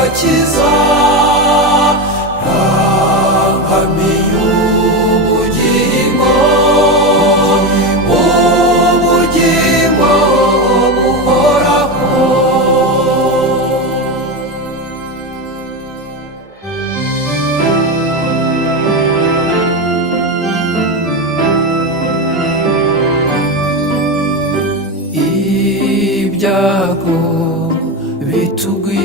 agakiza ntangamiye ubugingo ubugingo buhoraho. Ibyago bitugwira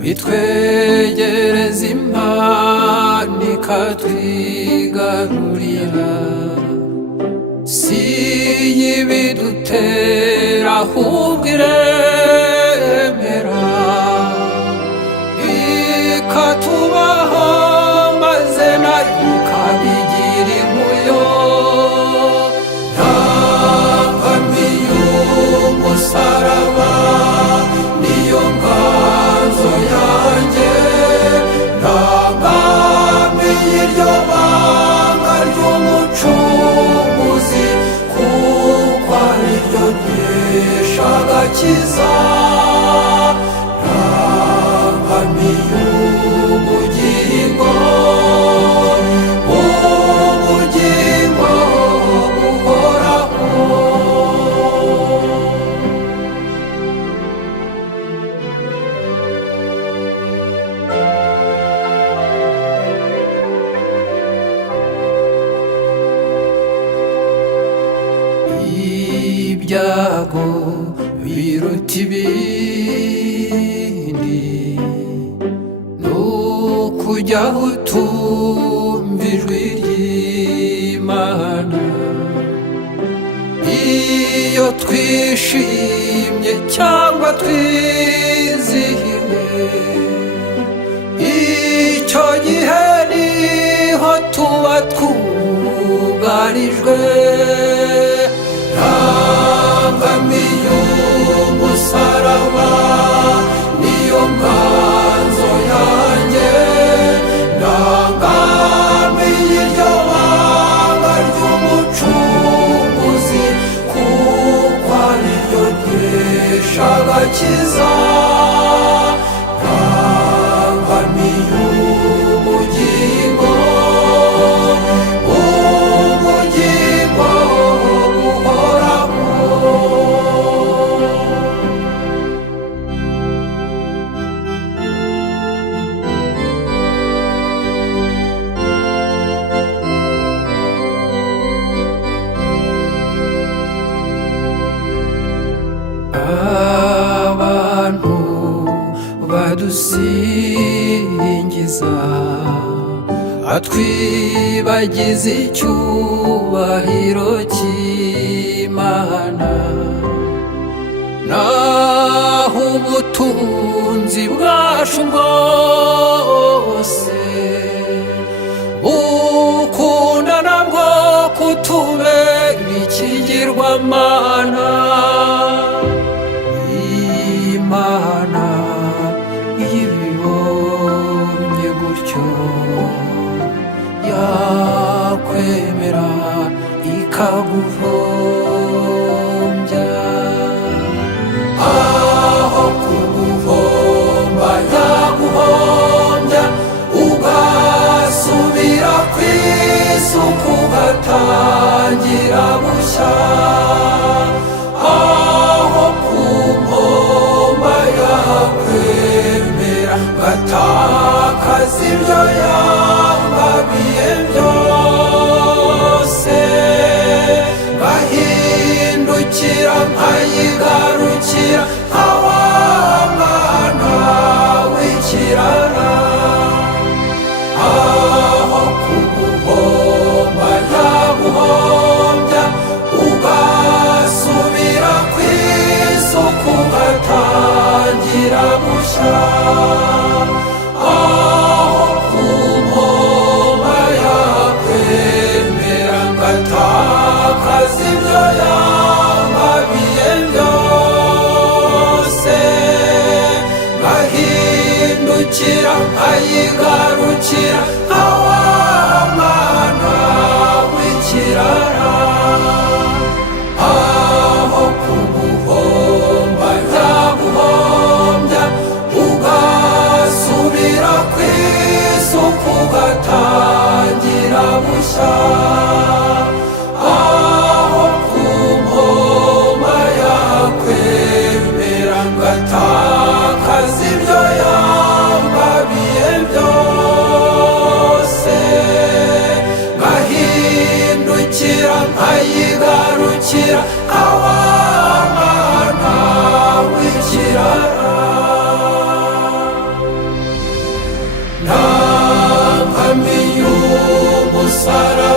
bitwegereza Imana ikatwigarurira, si y'ibidutera ahubwo iremera ikatubaho maze nayo ikabigira inkuyo. Umusaraba niyo nganzo yanjye, ntangamiye iryo banga ry'umucunguzi, kuko ari ryo nkesha agakiza. Ntangamiye ubugingo ubugingo buhoraho. Ibyago biruta ibindi n'ukujya aho utumva ijwi ry'Imana. Iyo twishimye cyangwa twizihiwe, icyo gihe niho tuba twugarijwe. Ntangamiye umusaraba niyo nganzo yanjye, ntangamiye iryo banga ry'umucunguzi, kuko ari ryo nkesha agakiza. Ntangamiye ubugingo ubugingo buhoraho. Abantu badusingiza atwibagize icyubahiro cy'Imana, naho ubutunzi bwacu bwose bukunda nabwo kutubera ikigirwamana. Imana iyo ibibonye gutyo yakwemera ikaguhombya. Aho kuguhomba yaguhombya, ugasubira ku isuku ugatangira bushya. Aho kumpomba yakwemera ngatakaza ibyo yangabiye byose, ngahindukira nkayigarukira nka wa mwana w'ikirara. Aho kuguhomba yaguhombya, ugasubira ku isuku ugatangira bushya. Aho kumpomba yakwemera ngatakaza ibyo yangabiye byose, ngahindukira nkayigarukira nka wa mwana w'ikirara. Aho kuguhomba yaguhombya, bushya aho ku mpoma yakwemera ngatakaza ibyo yambabiye byose nkahindukira nkayigarukira awamana w'ikirara nta nkambi y'umusaraba